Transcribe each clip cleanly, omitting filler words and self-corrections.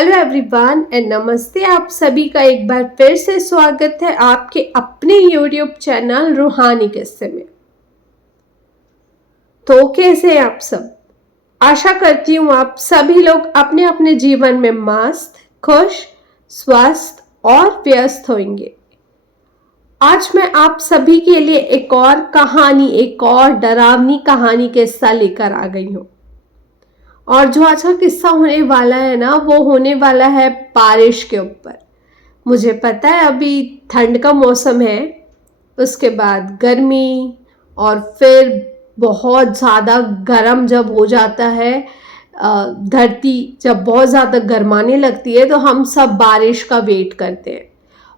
Hello everyone and नमस्ते। आप सभी का एक बार फिर से स्वागत है आपके अपने यूट्यूब चैनल रूहानी किस्से में। तो कैसे हैं आप सब? आशा करती हूँ आप सभी लोग अपने अपने जीवन में मस्त, खुश, स्वस्थ और व्यस्त होंगे। आज मैं आप सभी के लिए एक और कहानी, एक और डरावनी कहानी किस्सा लेकर आ गई हूँ। और जो आज का किस्सा होने वाला है ना, वो होने वाला है बारिश के ऊपर। मुझे पता है अभी ठंड का मौसम है, उसके बाद गर्मी, और फिर बहुत ज़्यादा गर्म जब हो जाता है, धरती जब बहुत ज़्यादा गर्माने लगती है तो हम सब बारिश का वेट करते हैं।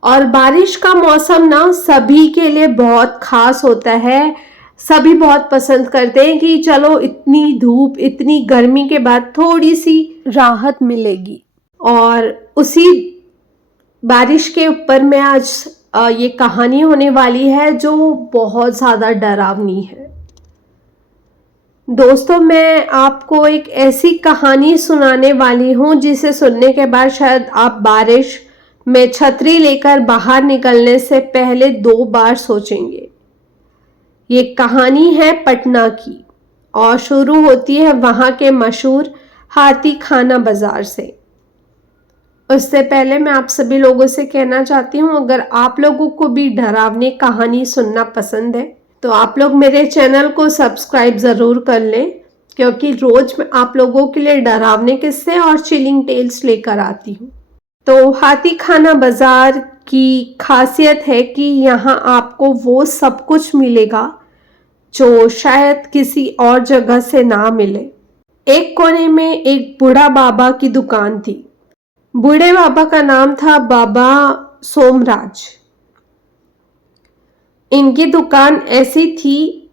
और बारिश का मौसम ना सभी के लिए बहुत खास होता है। सभी बहुत पसंद करते हैं कि चलो इतनी धूप, इतनी गर्मी के बाद थोड़ी सी राहत मिलेगी। और उसी बारिश के ऊपर में आज ये कहानी होने वाली है जो बहुत ज़्यादा डरावनी है। दोस्तों, मैं आपको एक ऐसी कहानी सुनाने वाली हूँ जिसे सुनने के बाद शायद आप बारिश में छतरी लेकर बाहर निकलने से पहले 2 बार सोचेंगे। ये कहानी है पटना की और शुरू होती है वहाँ के मशहूर हाथी खाना बाजार से। उससे पहले मैं आप सभी लोगों से कहना चाहती हूँ, अगर आप लोगों को भी डरावनी कहानी सुनना पसंद है तो आप लोग मेरे चैनल को सब्सक्राइब ज़रूर कर लें, क्योंकि रोज मैं आप लोगों के लिए डरावने किस्से और चिलिंग टेल्स लेकर आती हूँ। तो हाथी खाना बाजार की खासियत है कि यहाँ आपको वो सब कुछ मिलेगा जो शायद किसी और जगह से ना मिले। एक कोने में एक बूढ़ा बाबा की दुकान थी। बूढ़े बाबा का नाम था बाबा सोमराज। इनकी दुकान ऐसी थी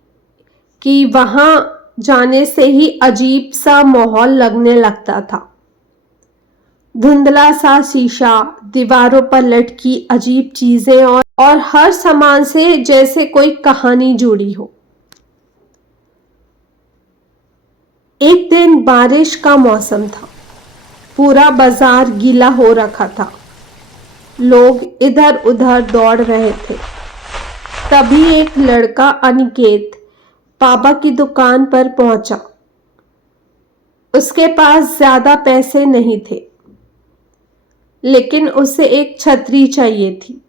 कि वहां जाने से ही अजीब सा माहौल लगने लगता था। धुंधला सा शीशा, दीवारों पर लटकी अजीब चीजें और हर सामान से जैसे कोई कहानी जुड़ी हो। एक दिन बारिश का मौसम था। पूरा बाजार गीला हो रखा था। लोग इधर उधर दौड़ रहे थे। तभी एक लड़का अनिकेत बाबा की दुकान पर पहुंचा। उसके पास ज्यादा पैसे नहीं थे, लेकिन उसे एक छतरी चाहिए थी।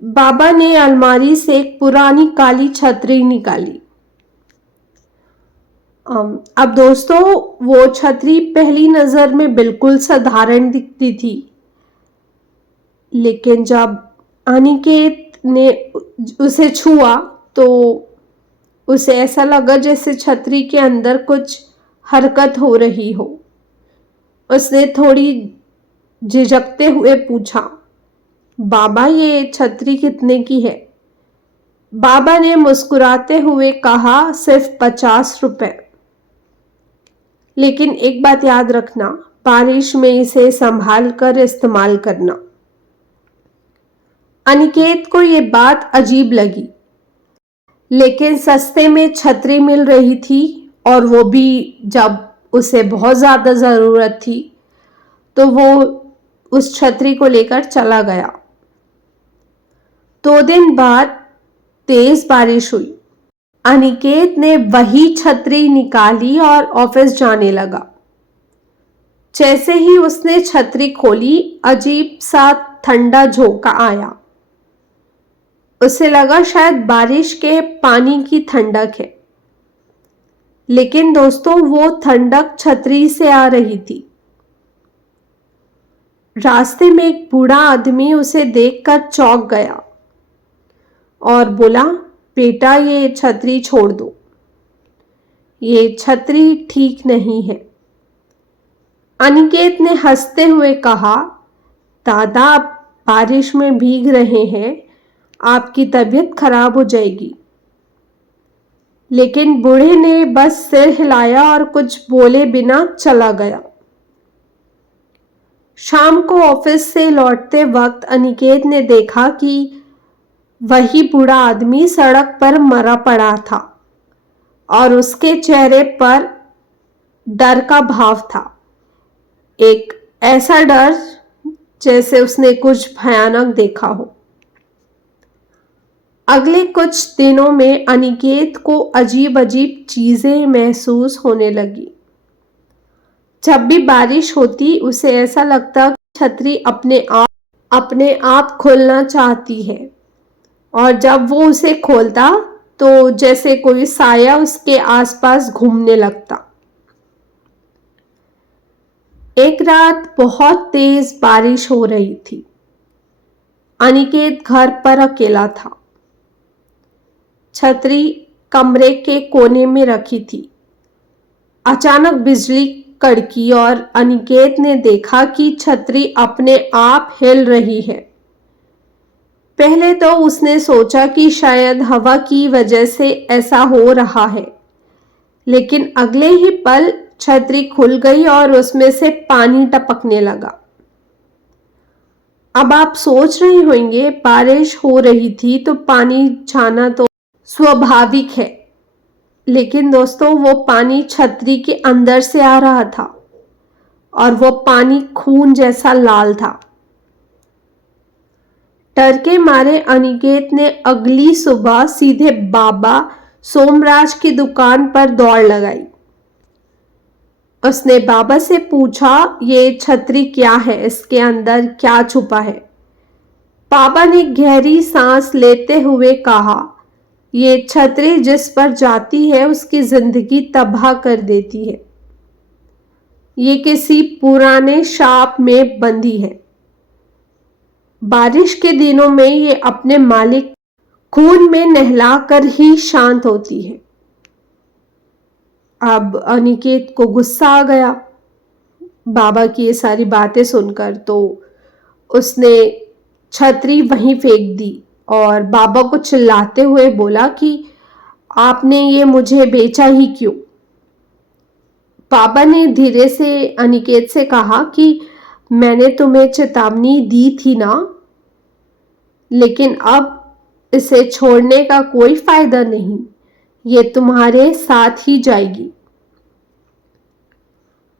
बाबा ने अलमारी से एक पुरानी काली छतरी निकाली। अब दोस्तों, वो छतरी पहली नजर में बिल्कुल साधारण दिखती थी, लेकिन जब अनिकेत ने उसे छुआ तो उसे ऐसा लगा जैसे छतरी के अंदर कुछ हरकत हो रही हो। उसने थोड़ी झिझकते हुए पूछा, बाबा ये छतरी कितने की है? बाबा ने मुस्कुराते हुए कहा, सिर्फ 50 रुपए। लेकिन एक बात याद रखना, बारिश में इसे संभाल कर इस्तेमाल करना। अनिकेत को ये बात अजीब लगी, लेकिन सस्ते में छतरी मिल रही थी और वो भी जब उसे बहुत ज़्यादा ज़रूरत थी, तो वो उस छतरी को लेकर चला गया। 2 दिन बाद तेज बारिश हुई। अनिकेत ने वही छतरी निकाली और ऑफिस जाने लगा। जैसे ही उसने छतरी खोली, अजीब सा ठंडा झोंका आया। उसे लगा शायद बारिश के पानी की ठंडक है, लेकिन दोस्तों वो ठंडक छतरी से आ रही थी। रास्ते में एक बूढ़ा आदमी उसे देखकर चौंक गया और बोला, बेटा ये छतरी छोड़ दो, ये छतरी ठीक नहीं है। अनिकेत ने हंसते हुए कहा, दादा आप बारिश में भीग रहे हैं, आपकी तबीयत खराब हो जाएगी। लेकिन बूढ़े ने बस सिर हिलाया और कुछ बोले बिना चला गया। शाम को ऑफिस से लौटते वक्त अनिकेत ने देखा कि वही बूढ़ा आदमी सड़क पर मरा पड़ा था और उसके चेहरे पर डर का भाव था। एक ऐसा डर जैसे उसने कुछ भयानक देखा हो। अगले कुछ दिनों में अनिकेत को अजीब अजीब चीजें महसूस होने लगी। जब भी बारिश होती उसे ऐसा लगता कि छतरी अपने आप खोलना चाहती है, और जब वो उसे खोलता तो जैसे कोई साया उसके आसपास घूमने लगता। एक रात बहुत तेज बारिश हो रही थी। अनिकेत घर पर अकेला था। छतरी कमरे के कोने में रखी थी। अचानक बिजली कड़की और अनिकेत ने देखा कि छतरी अपने आप हिल रही है। पहले तो उसने सोचा कि शायद हवा की वजह से ऐसा हो रहा है, लेकिन अगले ही पल छतरी खुल गई और उसमें से पानी टपकने लगा। अब आप सोच रहे होंगे, बारिश हो रही थी तो पानी जाना तो स्वाभाविक है, लेकिन दोस्तों वो पानी छतरी के अंदर से आ रहा था और वो पानी खून जैसा लाल था। डर के मारे अनिकेत ने अगली सुबह सीधे बाबा सोमराज की दुकान पर दौड़ लगाई। उसने बाबा से पूछा, ये छतरी क्या है, इसके अंदर क्या छुपा है। बाबा ने गहरी सांस लेते हुए कहा, ये छतरी जिस पर जाती है उसकी जिंदगी तबाह कर देती है। ये किसी पुराने शाप में बंधी है। बारिश के दिनों में ये अपने मालिक खून में नहलाकर ही शांत होती है। अब अनिकेत को गुस्सा आ गया बाबा की ये सारी बातें सुनकर, तो उसने छतरी वहीं फेंक दी और बाबा को चिल्लाते हुए बोला कि आपने ये मुझे बेचा ही क्यों। बाबा ने धीरे से अनिकेत से कहा कि मैंने तुम्हें चेतावनी दी थी ना, लेकिन अब इसे छोड़ने का कोई फायदा नहीं, ये तुम्हारे साथ ही जाएगी।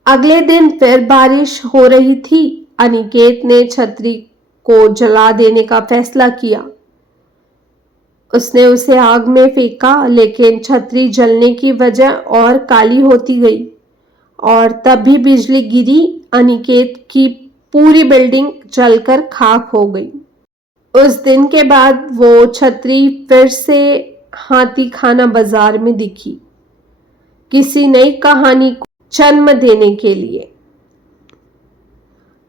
अगले दिन फिर बारिश हो रही थी। अनिकेत ने छतरी को जला देने का फैसला किया। उसने उसे आग में फेंका, लेकिन छतरी जलने की वजह और काली होती गई और तभी बिजली गिरी। अनिकेत की पूरी बिल्डिंग जलकर खाक हो गई। उस दिन के बाद वो छतरी फिर से हाथी खाना बाजार में दिखी, किसी नई कहानी को जन्म देने के लिए।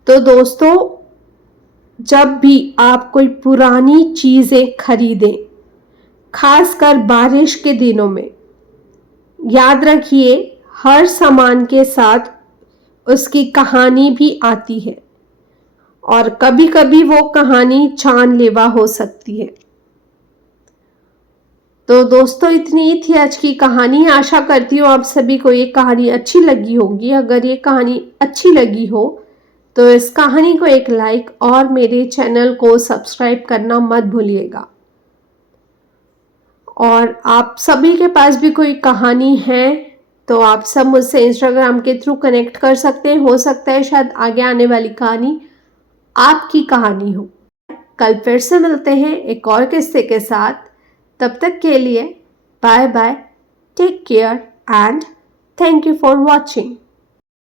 तो दोस्तों, जब भी आप कोई पुरानी चीजें खरीदें, खासकर बारिश के दिनों में, याद रखिए हर सामान के साथ उसकी कहानी भी आती है और कभी कभी वो कहानी जानलेवा हो सकती है। तो दोस्तों, इतनी ही थी आज की कहानी। आशा करती हूँ आप सभी को ये कहानी अच्छी लगी होगी। अगर ये कहानी अच्छी लगी हो तो इस कहानी को एक लाइक और मेरे चैनल को सब्सक्राइब करना मत भूलिएगा। और आप सभी के पास भी कोई कहानी है तो आप सब मुझसे इंस्टाग्राम के थ्रू कनेक्ट कर सकते हैं। हो सकता है शायद आगे आने वाली कहानी आपकी कहानी हो। कल फिर से मिलते हैं एक और किस्से के साथ। तब तक के लिए bye bye, take care and thank you for watching.